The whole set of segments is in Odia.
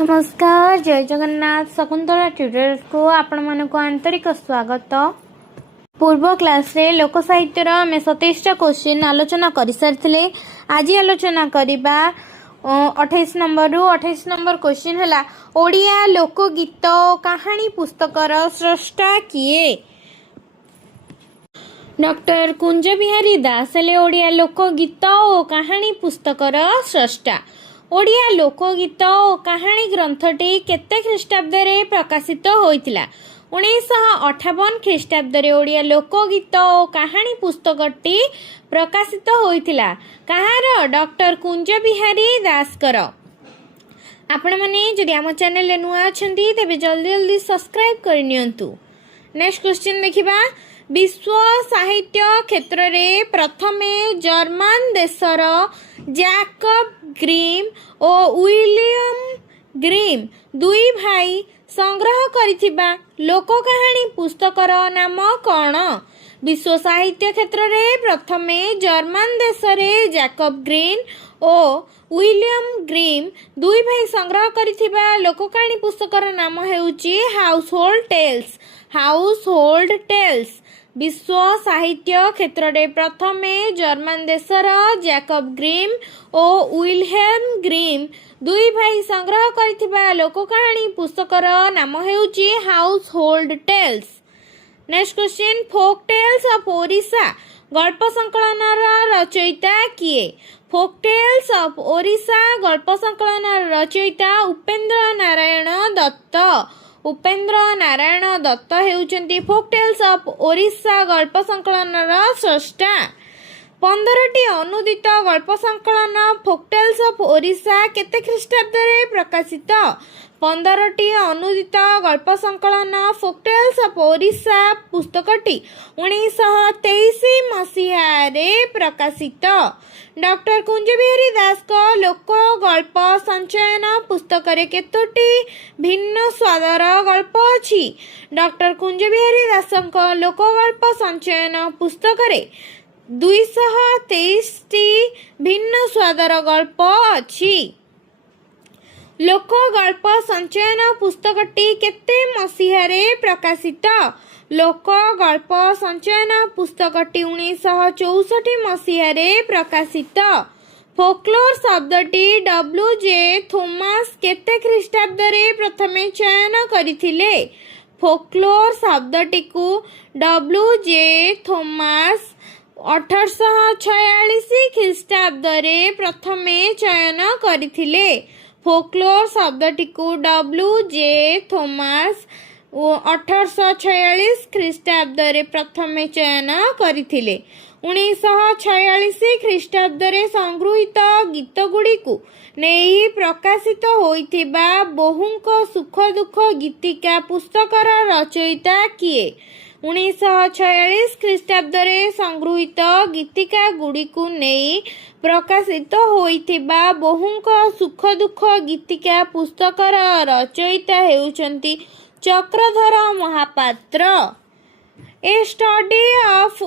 नमस्कार, जय जगन्नाथ। शकुंतला ट्यूटोरियल को आपण मानक आंतरिक स्वागत। पूर्व क्लास रे लोक साहित्यर आम 27टा क्वेश्चन आलोचना कर सारी। आज आलोचना करबा 28 नंबर क्वेश्चन है ओडिया लोकगीत कहानी पुस्तकर स्रष्टा किए। डॉक्टर कुंज बिहारी दास हेले ओडिया लोकगीत और कहानी पुस्तकर स्रष्टा। ओडिया लोकगीत और कहानी ग्रंथटी केते ख्रीष्टाब्द रे प्रकाशित होइतिला? 1958 ख्रीष्टाब्द रे ओडिया लोकगीत और कहानी पुस्तकटी प्रकाशित होइतिला। कहार? डॉक्टर कुंज बिहारी दास कर। आपण माने जदि आम चैनल रे नुआ अछंती तेबे जल्दी जल्दी सब्सक्राइब कर नियंतु। नेक्स्ट क्वेश्चन देखिबा। विश्व साहित्य क्षेत्र रे प्रथमे जर्मन देशर जैकब ग्रिम और विलियम ग्रिम दुई भाई संग्रह करिथिबा लोक कहानी पुस्तकर नाम कौन? विश्व साहित्य क्षेत्र रे प्रथमे जर्मन देश रे जैकब ग्रिम और विलियम ग्रिम दुई भाई संग्रह करिथिबा लोक कहानी पुस्तकर नाम हेउची हाउसहोल्ड टेल्स। Household tales. विश्व साहित्य क्षेत्र रे प्रथमे जर्मन देशर जैकब ग्रिम और विल्हेल्म ग्रिम दुई भाई संग्रह करिथिबा लोक कहानी पुस्तकर नाम हेउची household tales. Next question. Folk tales of Odisha गल्प संकलन रचयिता किए? फोक टेल्स ऑफ ओडिशा गल्प संकलन रचयिता उपेंद्र नारायण दत्त। उपेंद्र नारायण दत्त हेउचंती फोक टेल्स ऑफ ओडिशा गल्प संकलन स्रष्टा। 15टी अनुदित गल्प संकलन फोक टेल्स ऑफ ओडिशा केते ख्रीष्टाब्द रे प्रकाशित? 15टी अनुदित गल्प संकलन फोक टेल्स ऑफ ओडिशा पुस्तकटी 1923 मसीहा रे प्रकाशित। डॉक्टर कुंज बिहारी दास को लोक गल्प संचयन पुस्तक रे केतोटी भिन्न स्वादर गल्प अछि? डॉक्टर कुंज बिहारी दास को लोक गल्प संचयन पुस्तक रे 223 टी भिन्न स्वादर गल्प अछि। लोक गल्प संचयन पुस्तकटी केते मसीहा रे प्रकाशित? लोक गल्प संचयन पुस्तकटी 1964 मसीहा रे प्रकाशित। फोकलोर शब्दटी डब्ल्यू.जे. थॉमस केते ख्रीष्टाब्द रे प्रथमे चयन करिथिले? फोकलोर शब्दटी को डब्ल्यू.जे. थॉमस 1846 ख्रीष्टाब्द रे प्रथमे चयन करिथिले। फोकलोर शब्दटी को डब्ल्यू.जे. थॉमस 1846 ख्रीष्टाब्द रे प्रथमे चयन करिथिले। 1946 ख्रीष्टाब्द रे संगृहीत गीत गुडी को नेई प्रकाशित होइथिबा बहुंक सुख दुख गीतिका पुस्तकर रचयिता किए? 1946 ख्रीष्टाब्द रे संगृहीत गीतिका गुडी को नेई प्रकाशित होइथिबा बहुंक सुख दुख गीतिका पुस्तकर रचयिता हेउचंती Chakradhar Mahapatra. A study of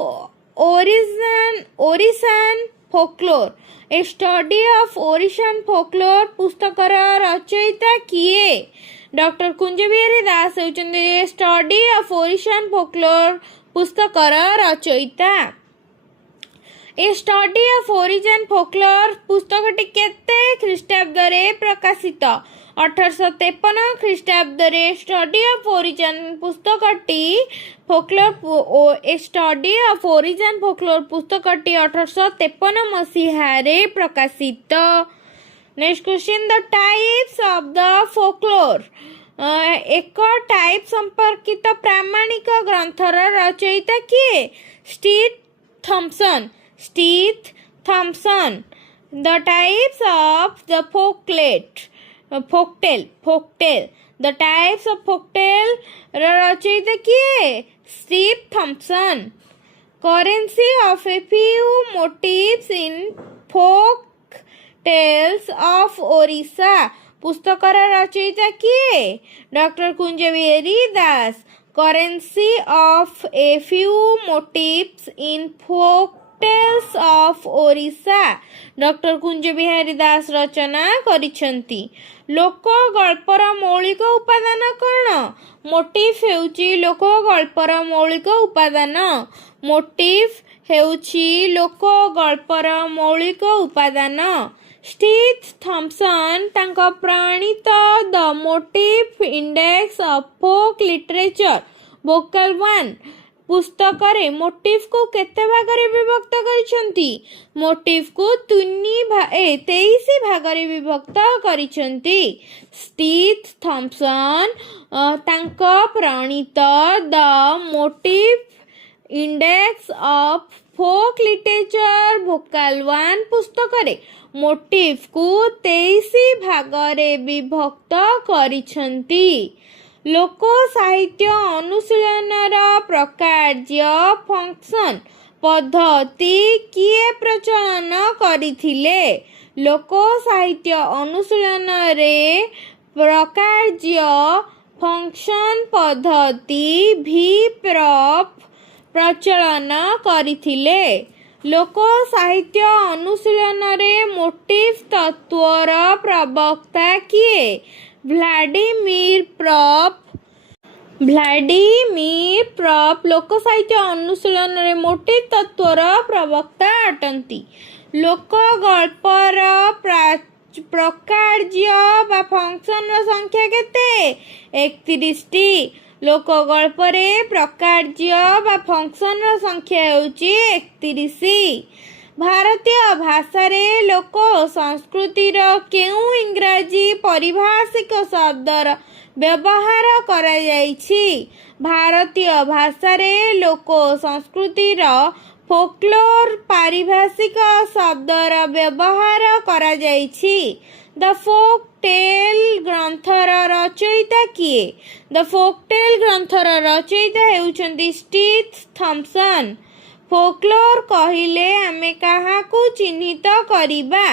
Orissan folklore. A study of Orissan folklore पुस्तकर रचयिता किए? डॉक्टर कुंज बिहारी दास हेउचंती स्टडी ऑफ ओरिशान फोकलोर पुस्तकर रचयिता। A study of origin folklore पुस्तकटी केते ख्रीष्टाब्द रे प्रकाशित? 1853 ख्रीष्टाब्द रे स्टडी ऑफ ओरिजिन पुस्तकटी folklore a study of origin folklore पुस्तकटी 1853 मसीहा रे प्रकाशित। Next question. The types of the folklore. एक टाइप संपर्कित प्रामाणिक ग्रंथर रचयिता किए? Stith Thompson. Stith Thompson. The types of the folktale. The types of folktale रचयिता किए? Stith Thompson. Currency of a few motives in folk tales of Odisha पुस्तकर रचयिता किए? Doctor Kunj Bihari Das. Currency of a few motives in folk folktales of Odisha doctor Kunj Bihari Das ରଚନା କରିଛନ୍ତି। ଲୋକ ଗଳ୍ପର ମୌଳିକ ଉପାଦାନ କ'ଣ? ମୋଟିଭ୍ ହେଉଛି ଲୋକ ଗଳ୍ପର ମୌଳିକ ଉପାଦାନ। ମୋଟିଭ୍ ହେଉଛି ଲୋକ ଗଳ୍ପର ମୌଳିକ ଉପାଦାନ। ଷ୍ଟିଥ୍ ଥମ୍ପସନ୍ ତାଙ୍କ ପ୍ରଣୀତ the motif index of folk literature ଭୋକାଲ 1 ପୁସ୍ତକରେ ମୋଟିଭ୍କୁ କେତେ ଭାଗରେ ବିଭକ୍ତ କରିଛନ୍ତି? ମୋଟିଭ୍କୁ 23 ଭାଗରେ ବିଭକ୍ତ କରିଛନ୍ତି। ଷ୍ଟିଥ୍ ଥମ୍ପସନ୍ ତାଙ୍କ ପ୍ରଣୀତ the motif index of folk literature ଭୋକାଲ 1 ପୁସ୍ତକରେ ମୋଟିଭ୍କୁ 23 ଭାଗରେ ବିଭକ୍ତ କରିଛନ୍ତି। ଲୋକ ସାହିତ୍ୟ ଅନୁଶୀଳନର ପ୍ରକାର୍ଯ୍ୟ ଫଙ୍କସନ୍ ପଦ୍ଧତି କିଏ ପ୍ରଚଳନ କରିଥିଲେ? ଲୋକ ସାହିତ୍ୟ ଅନୁଶୀଳନରେ ପ୍ରକାର୍ଯ୍ୟ ଫଙ୍କସନ୍ ପଦ୍ଧତି ଭି.ପ୍ରଫ୍ ପ୍ରଚଳନ କରିଥିଲେ। ଲୋକ ସାହିତ୍ୟ ଅନୁଶୀଳନରେ ମୋଟିଭ୍ ତତ୍ତ୍ୱର ପ୍ରବକ୍ତା କିଏ? ଭ୍ଲାଡିମିର୍ ପ୍ରଫ୍ ଲୋକ ସାହିତ୍ୟ ଅନୁଶୀଳନରେ ମୋଟିଭ୍ ତତ୍ତ୍ୱର ପ୍ରବକ୍ତା ଅଟନ୍ତି। ଲୋକ ଗଳ୍ପର ପ୍ରକାର୍ଯ୍ୟ ବା ଫଙ୍କସନ୍ର ସଂଖ୍ୟା କେତେ? 31ଟି। ଲୋକ ଗଳ୍ପରେ ପ୍ରକାର୍ଯ୍ୟ ବା ଫଙ୍କସନ୍ର ସଂଖ୍ୟା ହେଉଛି 31। ଭାରତୀୟ ଭାଷାରେ ଲୋକ ସଂସ୍କୃତିର କେଉଁ ଇଂରାଜୀ ପାରିଭାଷିକ ଶବ୍ଦର ବ୍ୟବହାର କରାଯାଇଛି? ଭାରତୀୟ ଭାଷାରେ ଲୋକ ସଂସ୍କୃତିର ଫୋକ୍ଲୋର୍ ପାରିଭାଷିକ ଶବ୍ଦର ବ୍ୟବହାର କରାଯାଇଛି। ଦ ଫୋକ୍ ଟେଲ୍ ଗ୍ରନ୍ଥର ରଚୟିତା କିଏ? ଦ ଫୋକ୍ ଟେଲ୍ ଗ୍ରନ୍ଥର ରଚୟିତା ହେଉଛନ୍ତି ଷ୍ଟିଥ୍ ଥମ୍ପସନ୍। ଫୋକ୍ଲୋର୍ କହିଲେ ଆମେ କାହାକୁ ଚିହ୍ନିତ କରିବା?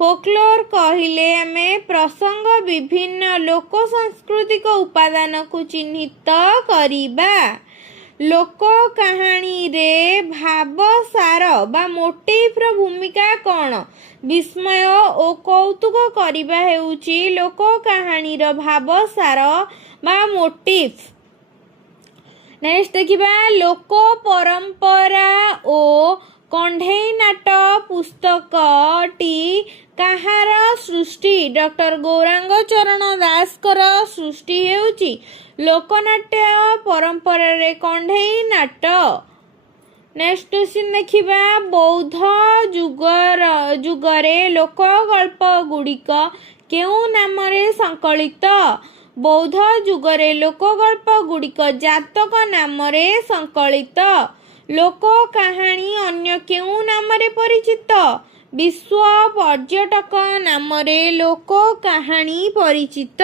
ଫୋକ୍ଲୋର୍ କହିଲେ ଆମେ ପ୍ରସଙ୍ଗ ବିଭିନ୍ନ ଲୋକ ସାଂସ୍କୃତିକ ଉପାଦାନକୁ ଚିହ୍ନିତ କରିବା। ଲୋକ କାହାଣୀରେ ଭାବସାର ବା ମୋଟିଭ୍ର ଭୂମିକା କ'ଣ? ବିସ୍ମୟ ଓ କୌତୁକ କରିବା ହେଉଛି ଲୋକ କାହାଣୀର ଭାବସାର ବା ମୋଟିଭ୍। ନେକ୍ସଟ ଦେଖିବା ଲୋକ ପରମ୍ପରା ଓ କଣ୍ଢେଇ ନାଟ ପୁସ୍ତକଟି କାହାର ସୃଷ୍ଟି? ଡକ୍ଟର ଗୌରାଙ୍ଗ ଚରଣ ଦାସଙ୍କର ସୃଷ୍ଟି ହେଉଛି ଲୋକନାଟ୍ୟ ପରମ୍ପରାରେ କଣ୍ଢେଇ ନାଟ। ନେକ୍ସଟ କ୍ୱେଶ୍ଚିନ୍ ଦେଖିବା ବୌଦ୍ଧ ଯୁଗରେ ଲୋକ ଗଳ୍ପ ଗୁଡ଼ିକ କେଉଁ ନାମରେ ସଂକଳିତ? ବୌଦ୍ଧ ଯୁଗରେ ଲୋକ ଗଳ୍ପ ଗୁଡ଼ିକ ଜାତକ ନାମରେ ସଂକଳିତ। ଲୋକ କାହାଣୀ ଅନ୍ୟ କେଉଁ ନାମରେ ପରିଚିତ? ବିଶ୍ୱ ପର୍ଯ୍ୟଟକ ନାମରେ ଲୋକ କାହାଣୀ ପରିଚିତ।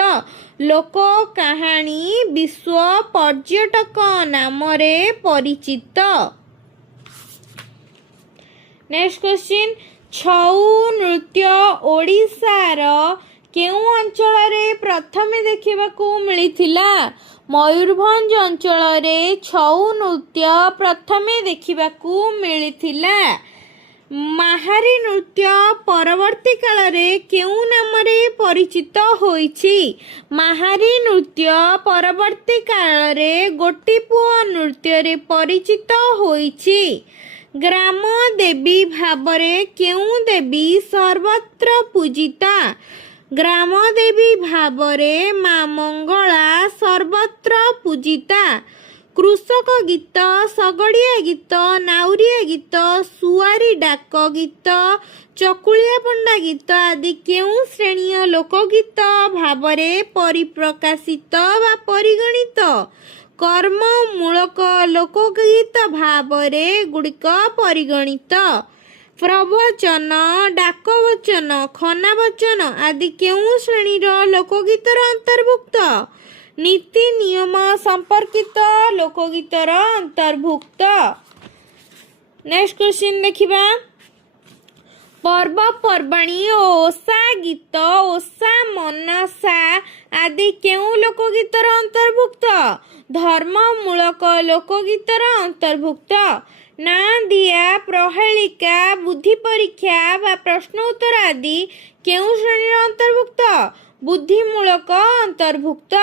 ଲୋକ କାହାଣୀ ବିଶ୍ୱ ପର୍ଯ୍ୟଟକ ନାମରେ ପରିଚିତ। ନେକ୍ସଟ କ୍ୱେଶ୍ଚିନ୍ ଛଉ ନୃତ୍ୟ ଓଡ଼ିଶାର କେଉଁ ଅଞ୍ଚଳରେ ପ୍ରଥମେ ଦେଖିବାକୁ ମିଳିଥିଲା? ମୟୂରଭଞ୍ଜ ଅଞ୍ଚଳରେ ଛଉ ନୃତ୍ୟ ପ୍ରଥମେ ଦେଖିବାକୁ ମିଳିଥିଲା। ମାହାରୀ ନୃତ୍ୟ ପରବର୍ତ୍ତୀ କାଳରେ କେଉଁ ନାମରେ ପରିଚିତ ହୋଇଛି? ମାହାରୀ ନୃତ୍ୟ ପରବର୍ତ୍ତୀ କାଳରେ ଗୋଟିପୁଅ ନୃତ୍ୟରେ ପରିଚିତ ହୋଇଛି। ଗ୍ରାମ ଦେବୀ ଭାବରେ କେଉଁ ଦେବୀ ସର୍ବତ୍ର ପୂଜିତା? ଗ୍ରାମ ଦେବୀ ଭାବରେ ମା ମଙ୍ଗଳା ସର୍ବତ୍ର ପୂଜିତା। କୃଷକ ଗୀତ, ଶଗଡ଼ିଆ ଗୀତ, ନାଉରିଆ ଗୀତ, ସୁଆରୀ ଡାକ ଗୀତ, ଚକୁଳିଆ ପଣ୍ଡା ଗୀତ ଆଦି କେଉଁ ଶ୍ରେଣୀୟ ଲୋକଗୀତ ଭାବରେ ପରିପ୍ରକାଶିତ ବା ପରିଗଣିତ? କର୍ମମୂଳକ ଲୋକଗୀତ ଭାବରେ ଗୁଡ଼ିକ ପରିଗଣିତ। ପ୍ରବଚନ, ଡାକବଚନ, ଖନାବଚନ ଆଦି କେଉଁ ଶ୍ରେଣୀର ଲୋକଗୀତର ଅନ୍ତର୍ଭୁକ୍ତ? ନୀତି ନିୟମ ସମ୍ପର୍କିତ ଲୋକଗୀତର ଅନ୍ତର୍ଭୁକ୍ତ। ନେକ୍ସଟ କ୍ୱେଶ୍ଚିନ୍ ଦେଖିବା ପର୍ବପର୍ବାଣୀ ଓ ଓଷା ଗୀତ, ଓଷା ମନସା ଆଦି କେଉଁ ଲୋକଗୀତର ଅନ୍ତର୍ଭୁକ୍ତ? ଧର୍ମମୂଳକ ଲୋକଗୀତର ଅନ୍ତର୍ଭୁକ୍ତ। ନାଁ ଦିଆ, ପ୍ରହେଳିକା, ବୁଦ୍ଧି ପରୀକ୍ଷା ବା ପ୍ରଶ୍ନ ଉତ୍ତର ଆଦି କେଉଁ ଶ୍ରେଣୀର ଅନ୍ତର୍ଭୁକ୍ତ? ବୁଦ୍ଧିମୂଳକ ଅନ୍ତର୍ଭୁକ୍ତ।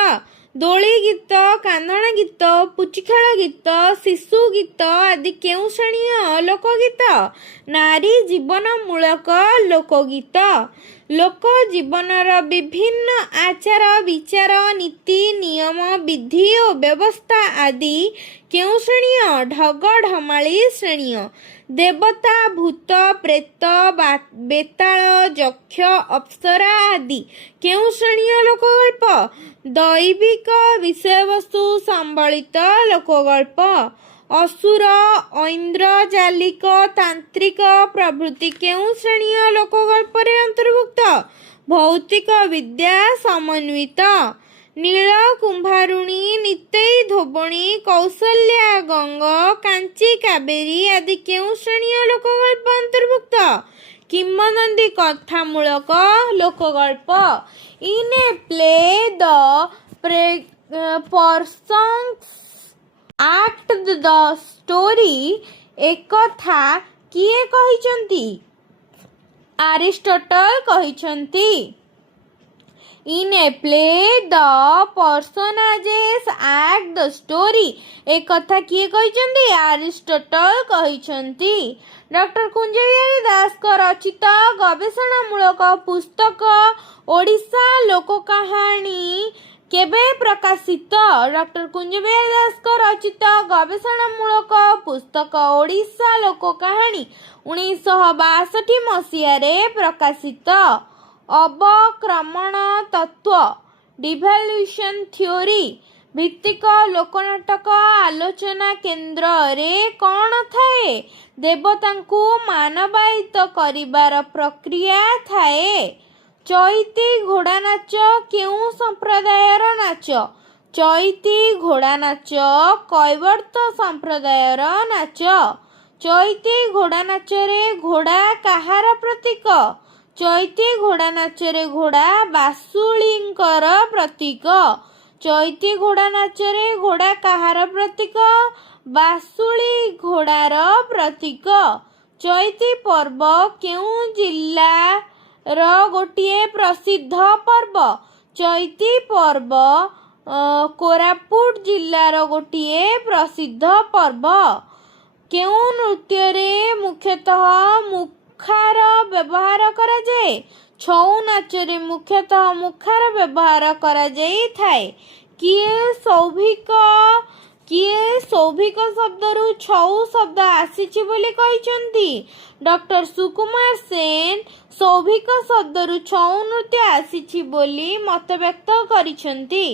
ଦୋଳି ଗୀତ, କାନ୍ଦଣା ଗୀତ, ପୁଚିଖେଳ ଗୀତ, ଶିଶୁ ଗୀତ ଆଦି କେଉଁ ଶ୍ରେଣୀୟ ଲୋକଗୀତ? ନାରୀ ଜୀବନମୂଳକ ଲୋକଗୀତ। ଲୋକ ଜୀବନର ବିଭିନ୍ନ ଆଚାର ବିଚାର, ନୀତି ନିୟମ, ବିଧି ଓ ବ୍ୟବସ୍ଥା ଆଦି କେଉଁ ଶ୍ରେଣୀୟ? ଢଗଢମାଳି ଶ୍ରେଣୀୟ। ଦେବତା, ଭୂତ, ପ୍ରେତ, ବେତାଳ, ଯକ୍ଷ, ଅପ୍ସରା ଆଦି କେଉଁ ଶ୍ରେଣୀୟ ଲୋକଗଳ୍ପ? ଦୈବିକ ବିଷୟବସ୍ତୁ ସମ୍ବଳିତ ଲୋକଗଳ୍ପ। ଅସୁର, ଐନ୍ଦ୍ରଜାଲିକ, ତାନ୍ତ୍ରିକ ପ୍ରଭୃତି କେଉଁ ଶ୍ରେଣୀୟ ଲୋକଗଳ୍ପରେ ଅନ୍ତର୍ଭୁକ୍ତ? ଭୌତିକ ବିଦ୍ୟା ସମନ୍ୱିତ। ନୀଳ କୁମ୍ଭାରୁଣୀ, ନିତେଇ ଧୋବଣୀ, କୌଶଲ୍ୟା ଗଙ୍ଗ, କାଞ୍ଚି କାବେରୀ ଆଦି କେଉଁ ଶ୍ରେଣୀୟ ଲୋକଗଳ୍ପ ଅନ୍ତର୍ଭୁକ୍ତ? କିମ୍ବଦନ୍ତୀ କଥାମୂଳକ ଲୋକଗଳ୍ପ। In a play the persons act the story ଏକଥା କିଏ କହିଛନ୍ତି? ଆରିଷ୍ଟଟଲ କହିଛନ୍ତି। In a play the personages act the story ଏକଥା କିଏ କହିଛନ୍ତି? ଆରିଷ୍ଟଟଲ କହିଛନ୍ତି। ଡକ୍ଟର କୁଞ୍ଜବିହାରୀ ଦାସଙ୍କ ରଚିତ ଗବେଷଣାମୂଳକ ପୁସ୍ତକ ଓଡ଼ିଶା ଲୋକକାହାଣୀ କେବେ ପ୍ରକାଶିତ? ଡକ୍ଟର କୁଞ୍ଜବିହାରୀ ଦାସଙ୍କ ରଚିତ ଗବେଷଣାମୂଳକ ପୁସ୍ତକ ଓଡ଼ିଶା ଲୋକକାହାଣୀ 1962 ମସିହାରେ ପ୍ରକାଶିତ। ଅବକ୍ରମଣ ତତ୍ତ୍ୱ ଡିଭାଲ୍ୟୁସନ୍ ଥିଓରି ଭିତ୍ତିକ ଲୋକନାଟକ ଆଲୋଚନା କେନ୍ଦ୍ରରେ କ'ଣ ଥାଏ? ଦେବତାଙ୍କୁ ମାନବାୟିତ କରିବାର ପ୍ରକ୍ରିୟା ଥାଏ। ଚଇତି ଘୋଡ଼ା ନାଚ କେଉଁ ସମ୍ପ୍ରଦାୟର ନାଚ? ଚଇତି ଘୋଡ଼ା ନାଚ କୈବର୍ତ୍ତ ସମ୍ପ୍ରଦାୟର ନାଚ। ଚଇତି ଘୋଡ଼ା ନାଚରେ ଘୋଡ଼ା କାହାର ପ୍ରତୀକ? ଚଇତି ଘୋଡ଼ା ନାଚରେ ଘୋଡ଼ା ବାସୁଳୀଙ୍କର ପ୍ରତୀକ। ଚଇତି ଘୋଡ଼ା ନାଚରେ ଘୋଡ଼ା କାହାର ପ୍ରତୀକ? ବାସୁଳୀ ଘୋଡ଼ାର ପ୍ରତୀକ। ଚଇତି ପର୍ବ କେଉଁ ଜିଲ୍ଲାର ଗୋଟିଏ ପ୍ରସିଦ୍ଧ ପର୍ବ? ଚଇତି ପର୍ବ କୋରାପୁଟ ଜିଲ୍ଲାର ଗୋଟିଏ ପ୍ରସିଦ୍ଧ ପର୍ବ। କେଉଁ ନୃତ୍ୟରେ ମୁଖ୍ୟତଃ ମୁଖାର ବ୍ୟବହାର କରାଯାଏ? ଛଉ ନାଚରେ ମୁଖ୍ୟତଃ ମୁଖାର ବ୍ୟବହାର କରାଯାଇଥାଏ। କିଏ ସୌଭିକ ଶବ୍ଦରୁ ଛଉ ଶବ୍ଦ ଆସିଛି ବୋଲି କହିଛନ୍ତି? ଡକ୍ଟର ସୁକୁମାର ସେନ ସୌଭିକ ଶବ୍ଦରୁ ଛଉ ନୃତ୍ୟ ଆସିଛି ବୋଲି ମତବ୍ୟକ୍ତ କରିଛନ୍ତି।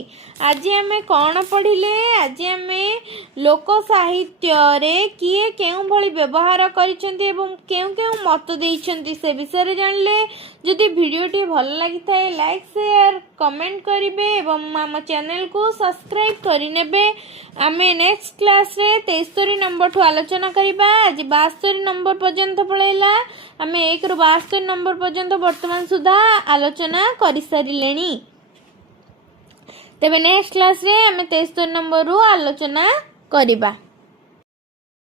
ଆଜି ଆମେ କ'ଣ ପଢ଼ିଲେ? ଆଜି ଆମେ ଲୋକ ସାହିତ୍ୟରେ କିଏ କେଉଁଭଳି ବ୍ୟବହାର କରିଛନ୍ତି ଏବଂ କେଉଁ କେଉଁ ମତ ଦେଇଛନ୍ତି ସେ ବିଷୟରେ ଜାଣିଲେ। ଯଦି ଭିଡ଼ିଓଟି ଭଲ ଲାଗିଥାଏ ଲାଇକ୍ ସେୟାର କମେଣ୍ଟ କରିବେ ଏବଂ ଆମ ଚ୍ୟାନେଲକୁ ସବସ୍କ୍ରାଇବ୍ କରିନେବେ। ଆମେ ନେକ୍ସଟ କ୍ଲାସରେ 73 ନମ୍ବରଠୁ ଆଲୋଚନା କରିବା। ଆଜି 72 ନମ୍ବର ପର୍ଯ୍ୟନ୍ତ ପଳେଇଲା। ଆମେ 1ରୁ 72 ନମ୍ବର ପର୍ଯ୍ୟନ୍ତ ବର୍ତ୍ତମାନ ସୁଦ୍ଧା ଆଲୋଚନା କରିସାରିଲେଣି। ତେବେ ନେକ୍ସଟ କ୍ଲାସରେ ଆମେ 73 ନମ୍ବରରୁ ଆଲୋଚନା କରିବା।